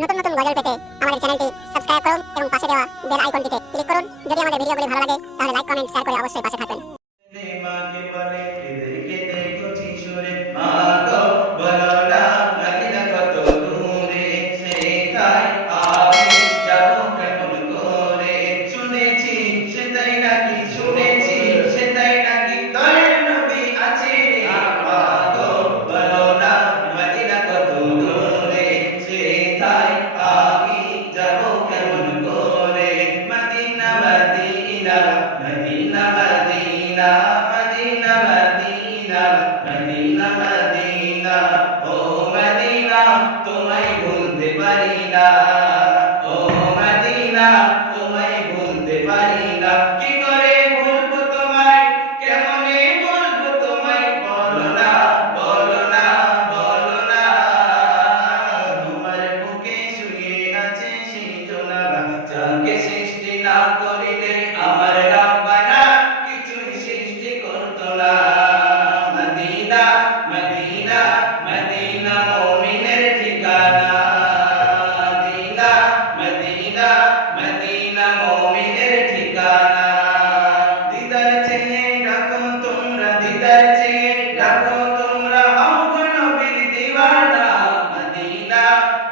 নতুন নতুন গজল পেতে আমাদের চ্যানেলটি সাবস্ক্রাইব করুন এবং পাশে দেওয়া বেল আইকনটিতে ক্লিক করুন। যদি আমাদের ভিডিওগুলি ভালো লাগে, তাহলে লাইক কমেন্ট শেয়ার করে অবশ্যই পাশে থাকবেন না তোমায়? বলব তোমায়? বলো না বলো না বলো না। তোমার বুকে শুয়ে আছে সেই জোনারা যাকে সৃষ্টি না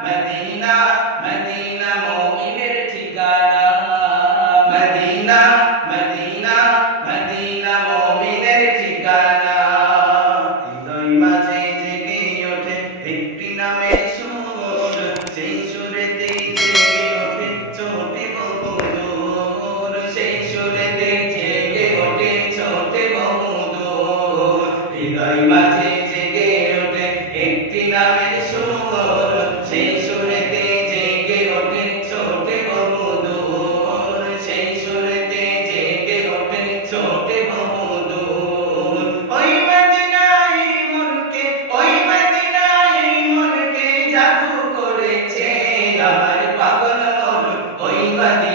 মদিনা মদিনা মুমিনের ঠিকানা। মদিনা মদিনা মদিনা মুমিনের ঠিকানা। হৃদয় মাঝে জেগে ওঠে একটি নামে la